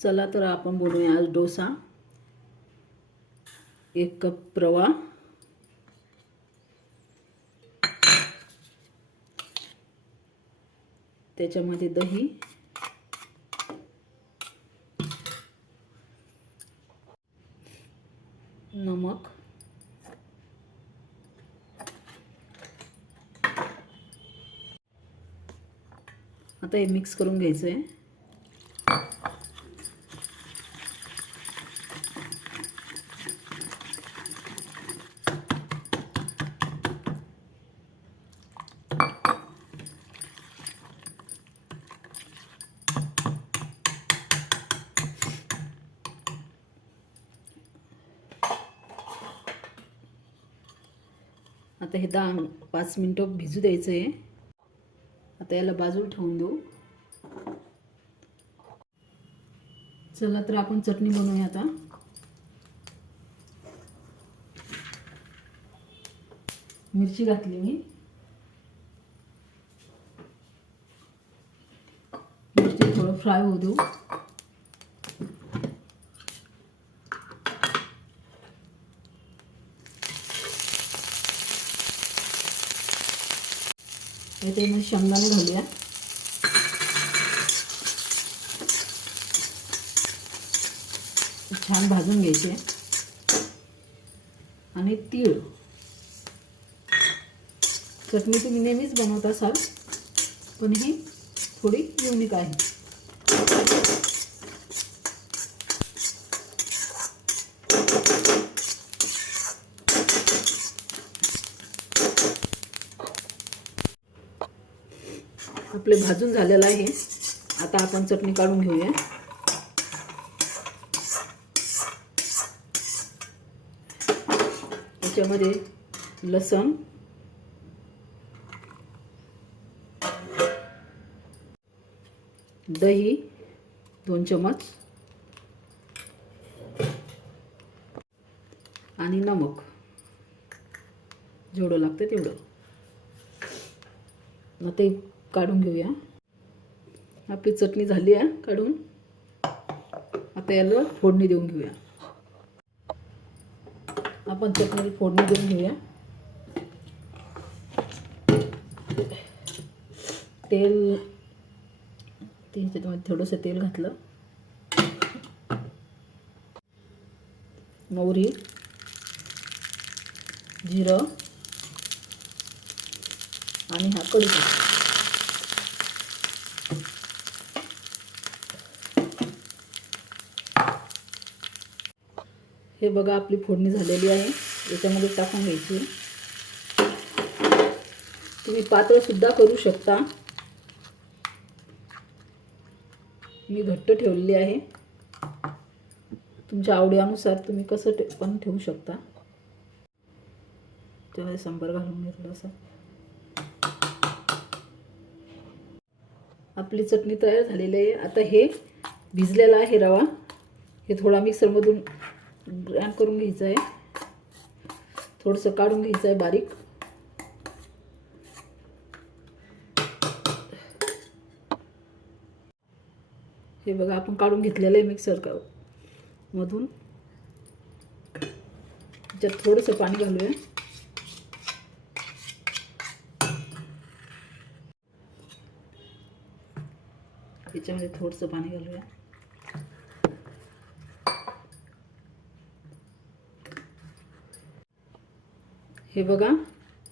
चला तर आपण बनवूया आज डोसा। 1 कप रवा, त्याच्यामध्ये दही, नमक, आता हे मिक्स करून घ्यायचं आहे। आता हे 5 मिनिटं भिजू द्यायचं आहे। आता याला बाजूला ठेवून देऊ। चला तर आपण चटणी बनवूया आता। मिरची घातली मी, मिरची थोडं फ्राय होऊ देऊ। याच्यामध्ये शेंगदाणे घालूया, छान भाजून घ्यायचे, आणि तीळ। चटणी तुम्ही नेहमीच बनवत असाल, पण ही थोडी युनिक आहे। आपले भाजून झालेलं आहे। आता आपण चटणी काढून घेऊया। याच्यामध्ये लसण, दही 2 चमच आणि नमक जेवढं लागतं तेवढं। मग ते काढून घेऊया। आपली चटणी झाली आहे काढून। आता याला फोडणी देऊन घेऊया। आपण चटणीला फोडणी देऊन घेऊया। त्याच्यामध्ये थोडंसं तेल घातलं, मोहरी, जिरं आणि हा कढीपत्ता। हे बघा आपली फोडणी झालेली आहे। याच्यामध्ये टाकून घ्यायची। तुम्ही पातळ सुद्धा करू शकता, मी घट्ट ठेवलेली आहे। तुमच्या आवडीनुसार तुम्ही कसं पण ठेवू शकता। त्यामध्ये सांबार घालून घेतलं असं। आपली चटणी तयार झालेली आहे। आता हे भिजलेला आहे रवा, हे थोडा मिक्सरमधून ग्राइंड करून घ्यायचं आहे, थोडंसं काढून घ्यायचं आहे बारीक। हे बघा आपण काढून घेतलेलं आहे मिक्सर मधून। त्याच्यात थोडंसं पाणी घालूया। याच्यामध्ये थोडंसं पाणी घालूया। हे बघा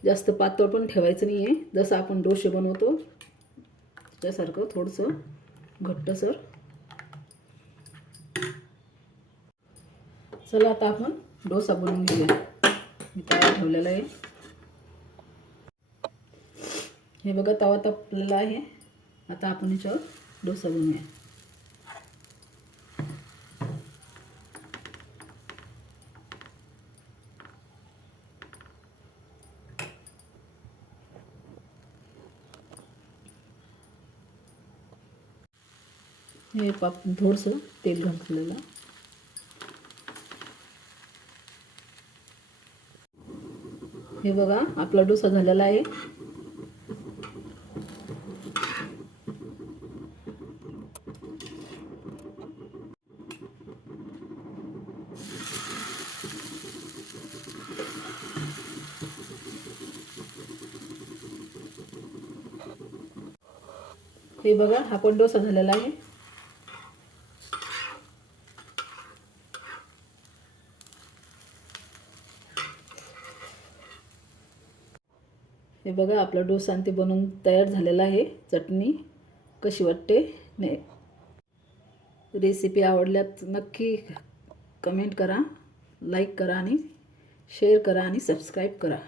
जास्त पातळ पण ठेवायचं नाही आहे, जसं आपण डोसे बनवतो त्यासारखं थोडंसं घट्टसर। चला आता आपण डोसा बनवून घेऊया। मी तवा ठेवलेला आहे। हे बघा तवा तापलेला आहे। आता आपण याच्यावर डोसा बनवूया। हे थोडंसं तेल घातलेलं। हे बघा आपला डोसा झालेला आहे। हे बघा हा पण डोसा झालेला आहे. हे बघा आपला डोसा आणि ते बनवून तयार झालेला आहे. चटणी कशी वाटते ने रेसिपी आवडल्यात नक्की कमेंट करा, लाईक करा आणि शेअर करा आणि सबस्क्राईब करा.